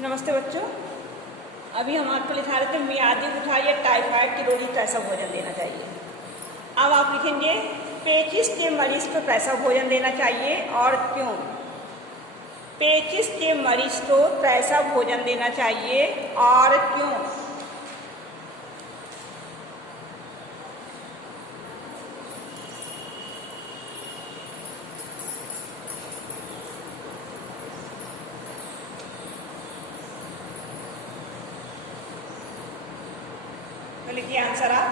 नमस्ते बच्चों। अभी हम आपको लिखा रहे थे मियादी बुखार या टाइफाइड की रोगी कैसा भोजन देना चाहिए। अब आप लिखेंगे पेचिश के मरीज को कैसा भोजन देना चाहिए और क्यों। पेचिश के मरीज को कैसा भोजन देना चाहिए और क्यों। तो लिखिए आंसर आप।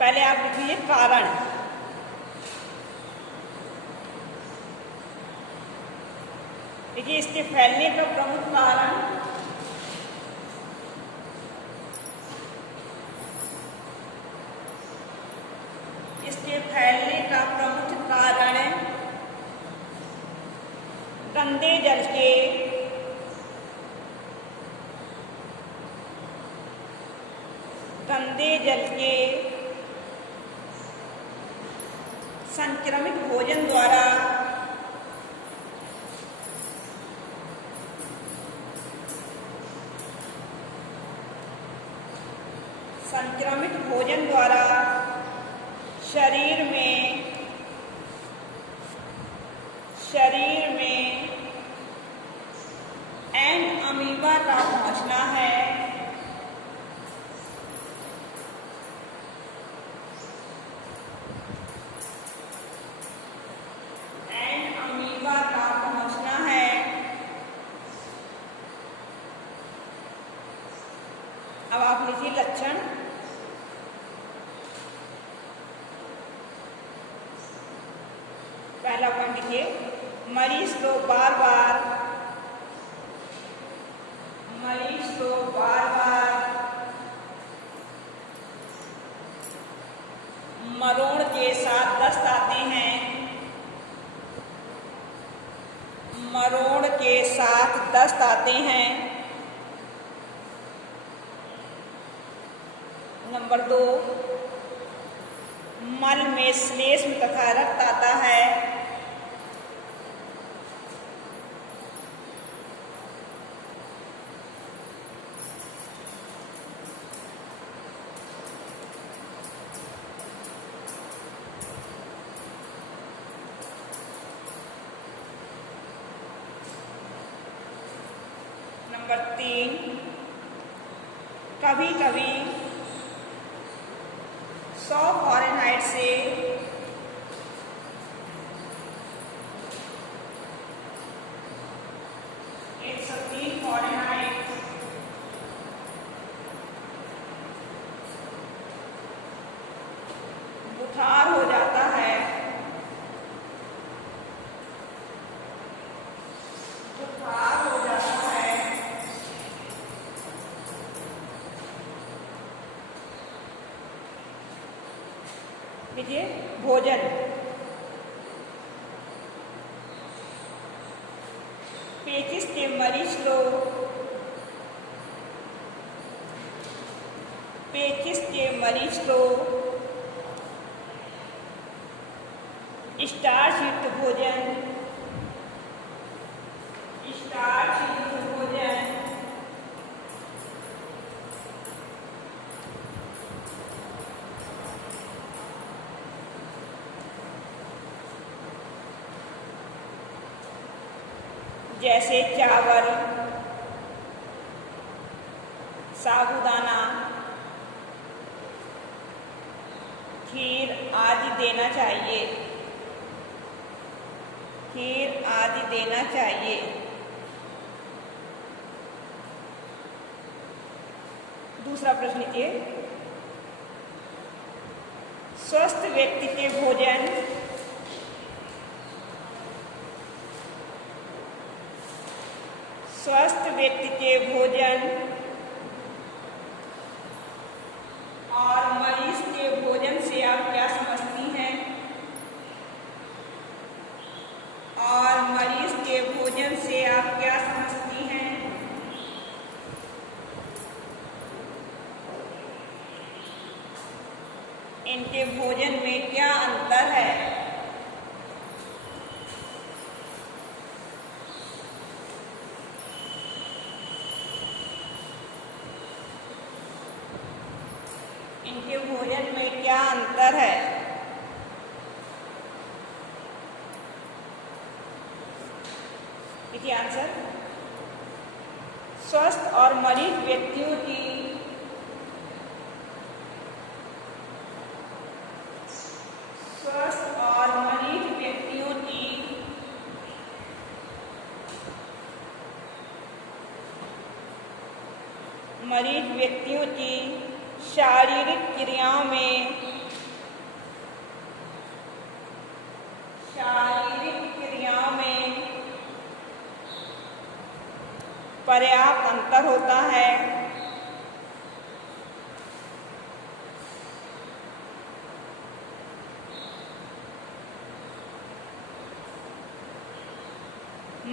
पहले आप लिखिए कारण। देखिए इसके फैलने का प्रमुख कारण गंदे जल के संक्रमित भोजन द्वारा शरीर में एंड अमीबा का पहुंचना है। अब आप लिखिए लक्षण। पहला पॉइंट लिखिए मरीज को बार बार मरोड़ के साथ दस्त आते हैं। नंबर 2 मल में श्लेष्म तथा रक्त आता है। नंबर 3 कभी कभी 100 फ़ारेनहाइट से 103 फ़ारेनहाइट बुखार हो जाता है। देखिए भोजन पेचिश के मरीज को स्टार्च युक्त भोजन जैसे चावल, साबूदाना, खीर आदि देना चाहिए। दूसरा प्रश्न लीजिए स्वस्थ व्यक्ति के भोजन और मरीज के भोजन से आप क्या समझती हैं। इनके भोजन में क्या अंतर है? इनके भोजन में क्या अंतर है? देखिए आंसर, स्वस्थ और मरीज व्यक्तियों की मरीज व्यक्तियों की शारीरिक क्रियाओं में पर्याप्त अंतर होता है।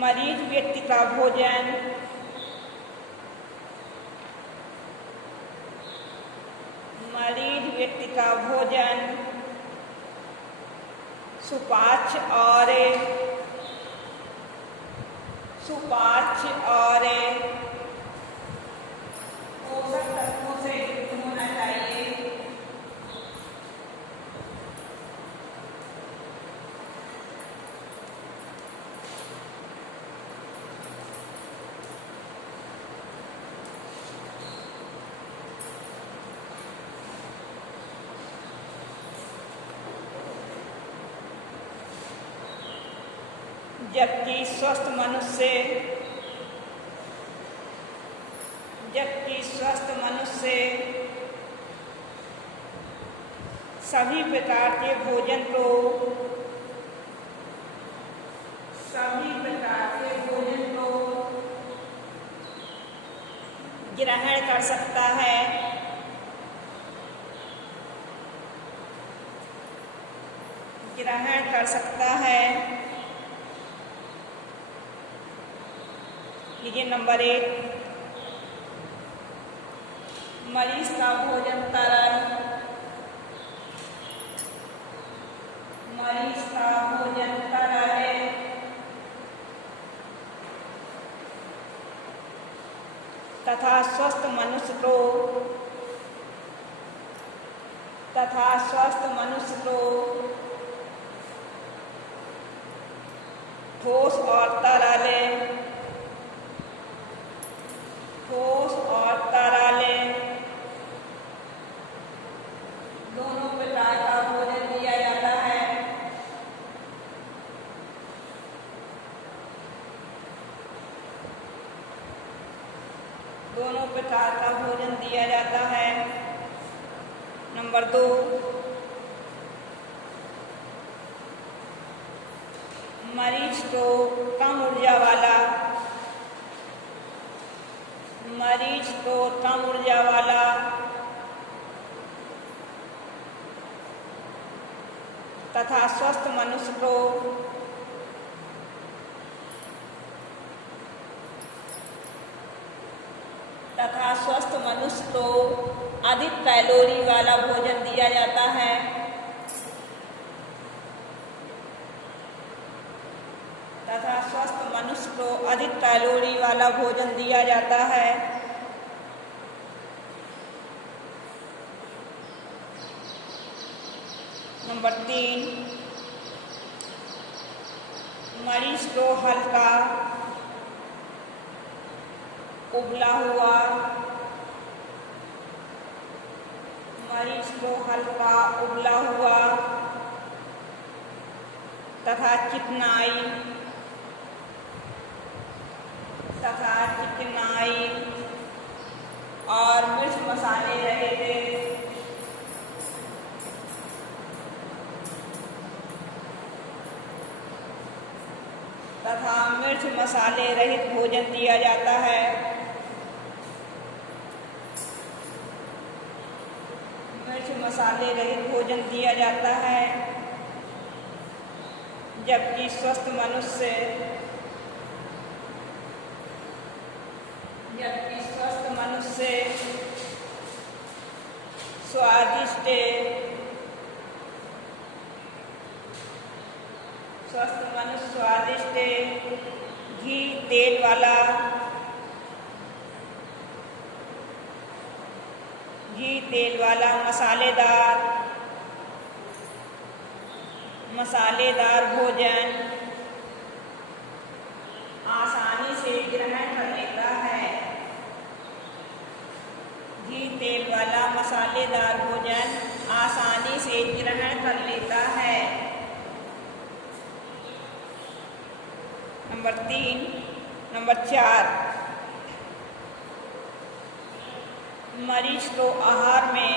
मरीज व्यक्ति का भोजन सुपाच्य और पोषक तत्वों से युक्त होना चाहिए। जबकि स्वस्थ मनुष्य सभी प्रकार के भोजन को ग्रहण कर सकता है। लीजिए नंबर 1, मरीज का भोजन तरल है तथा स्वस्थ मनुष्य को ठोस और तरल दोनों प्रकार का भोजन दिया जाता है। नंबर 2, मरीज को कम ऊर्जा वाला तथा स्वस्थ मनुष्य को अधिक कैलोरी वाला भोजन दिया जाता है। नंबर 3, मरीज को हल्का उबला हुआ तथा चिकनाई और मिर्च मसाले रहित भोजन दिया जाता है। जबकि स्वस्थ मनुष्य स्वादिष्ट स्वस्थ मनुष्य स्वादिष्ट घी तेल वाला, घी तेल वाला मसालेदार भोजन आसानी से ग्रहण कर लेता है। घी तेल वाला मसालेदार भोजन आसानी से ग्रहण कर लेता है। नंबर 4, मरीज को आहार में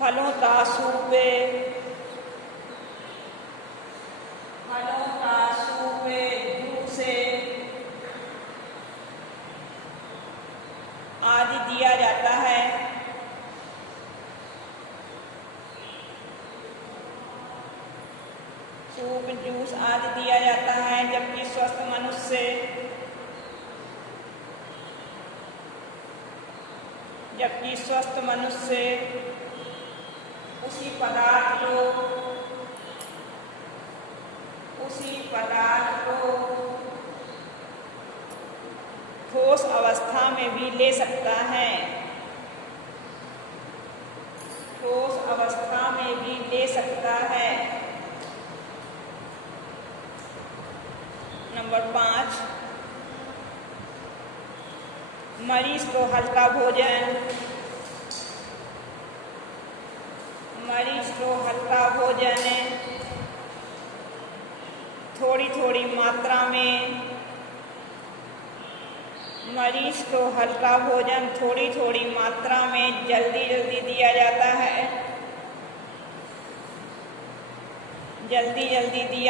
फलों का सूप, जूस आदि दिया जाता है। सूप जूस आदि दिया जाता है, जबकि स्वस्थ मनुष्य उसी पदार्थ को ठोस अवस्था में भी ले सकता है। नंबर 5, मरीज को हल्का भोजन थोड़ी थोड़ी मात्रा में जल्दी दिया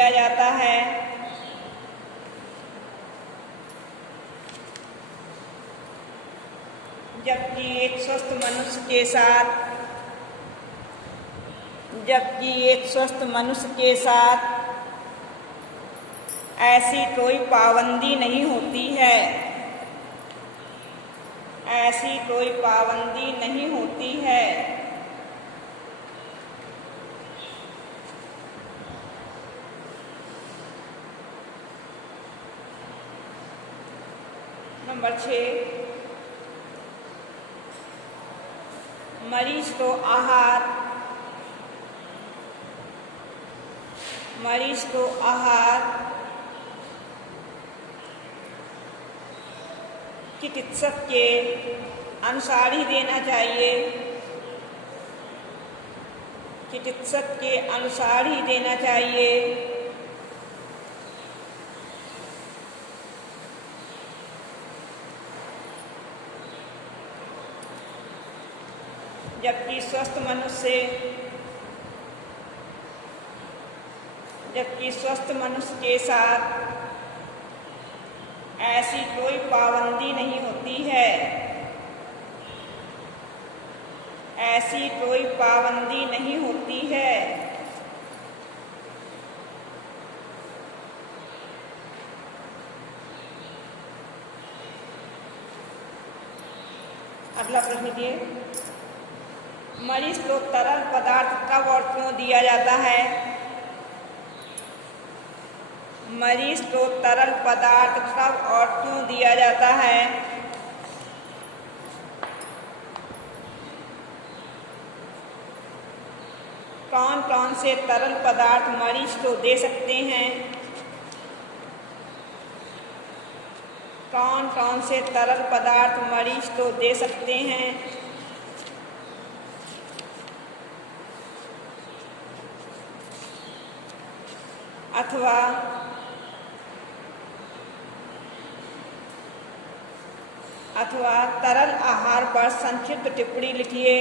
जाता है। जबकि एक स्वस्थ मनुष्य के साथ ऐसी कोई पाबंदी नहीं होती है। नंबर 6, मरीज को आहार चिकित्सक के अनुसार ही देना चाहिए। जबकि स्वस्थ मनुष्य के साथ ऐसी कोई पाबंदी नहीं होती है। अगला प्रश्न देखिए, मरीज को तरल पदार्थ कब और क्यों दिया जाता है? कौन कौन से तरल पदार्थ मरीज को दे सकते हैं? अथवा तरल आहार पर संक्षिप्त टिप्पणी लिखिए।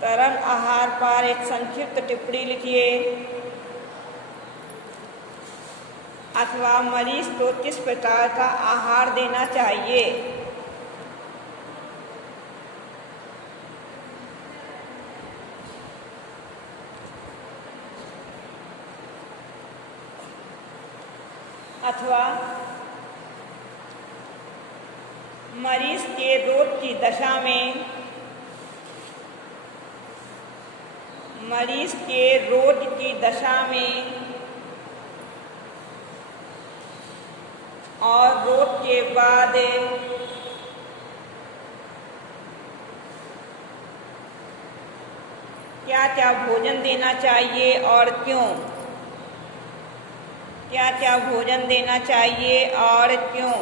तरल आहार पर एक संक्षिप्त टिप्पणी लिखिए। अथवा मरीज को किस प्रकार का आहार देना चाहिए? अथवा मरीज के रोग की दशा में मरीज के रोग की दशा में और रोग के बाद क्या क्या भोजन देना चाहिए और क्यों, क्या क्या भोजन देना चाहिए और क्यों।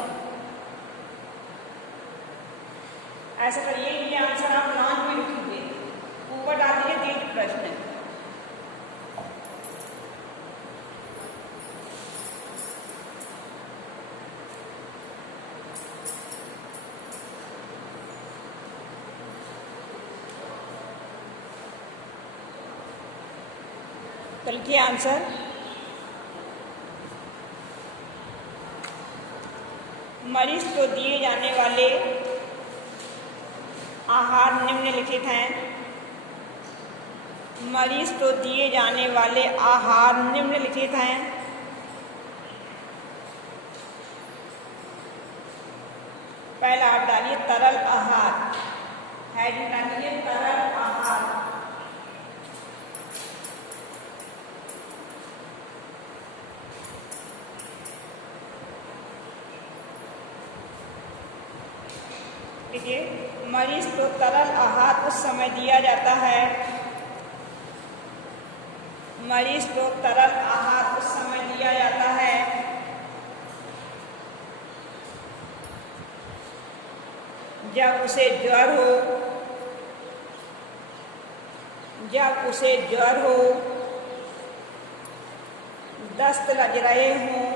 ऐसा करिए, ये आंसर आप लांच में लिखिए, ऊपर डाल दीजिए दीर्घ प्रश्न। तो लिखिए आंसर। मरीज को दिए जाने वाले आहार निम्नलिखित हैं। मरीज को दिए जाने वाले आहार निम्नलिखित हैं। पहला आप डालिए तरल आहार, हेडिंग डालिए तरल आहार। देखिए, मरीज को तरल आहार उस समय दिया जाता है, मरीज को तरल आहार उस समय दिया जाता है जब उसे ज्वर हो, जब उसे ज्वर हो, दस्त लग रहे हों,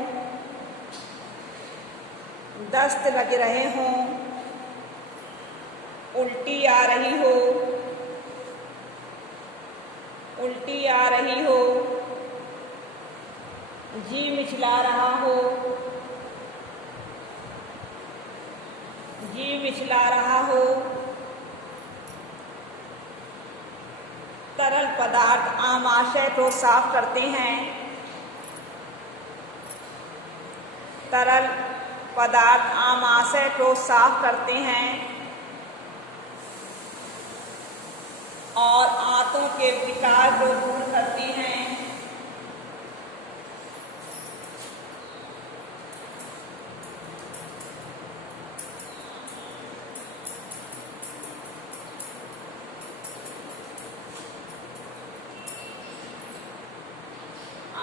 दस्त लग रहे हों, उल्टी आ रही हो, उल्टी आ रही हो, जी मिचला रहा हो, जी मिचला रहा हो, तरल पदार्थ आमाशय को साफ करते हैं, तरल पदार्थ आमाशय को साफ करते हैं और आंतों के विकार को दूर करती हैं।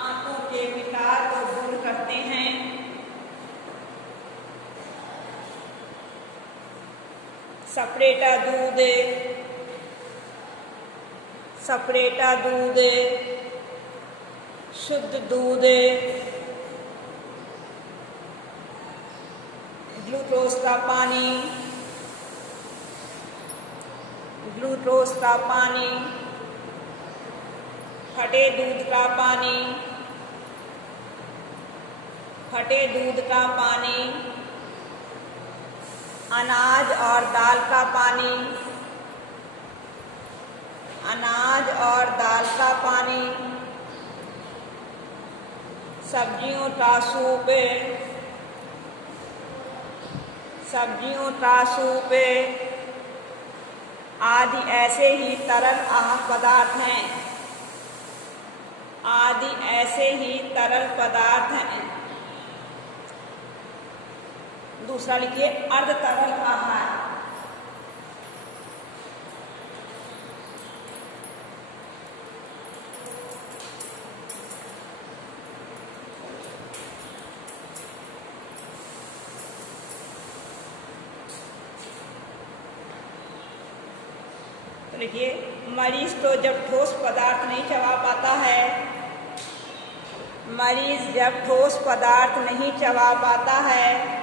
आंतों के विकार को दूर करते हैं। सपरेटा दूध, सपरेटा दूध, शुद्ध दूध, ग्लूकोज का पानी, ग्लूकोज का पानी, फटे दूध का पानी, फटे दूध का पानी, अनाज और दाल का पानी, अनाज और दाल का पानी, सब्जियों का सूप, सब्जियों का सूप आदि ऐसे ही तरल आहार पदार्थ हैं, आदि ऐसे ही तरल पदार्थ हैं। दूसरा लिखिए अर्ध तरल आहार। देखिए, मरीज तो जब ठोस पदार्थ नहीं चबा पाता है, मरीज जब ठोस पदार्थ नहीं चबा पाता है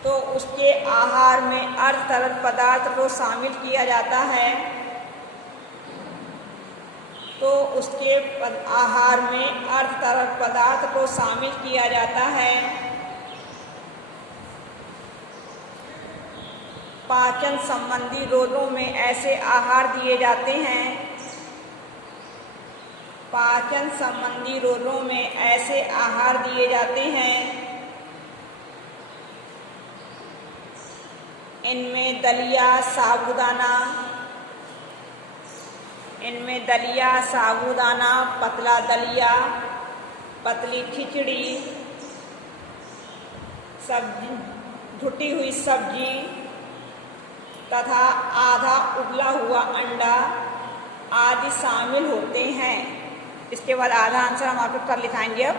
तो उसके आहार में अर्ध तरल पदार्थ को शामिल किया जाता है, तो उसके आहार में अर्ध तरल पदार्थ को शामिल किया जाता है। पाचन संबंधी रोगों में ऐसे आहार दिए जाते हैं पाचन संबंधी रोगों में ऐसे आहार दिए जाते हैं, इनमें दलिया, साबूदाना, पतला दलिया, पतली खिचड़ी, सब्जी, भुनी हुई सब्जी तथा आधा उबला हुआ अंडा आदि शामिल होते हैं। इसके बाद आधा आंसर हम आपको कर लिखाएंगे अब।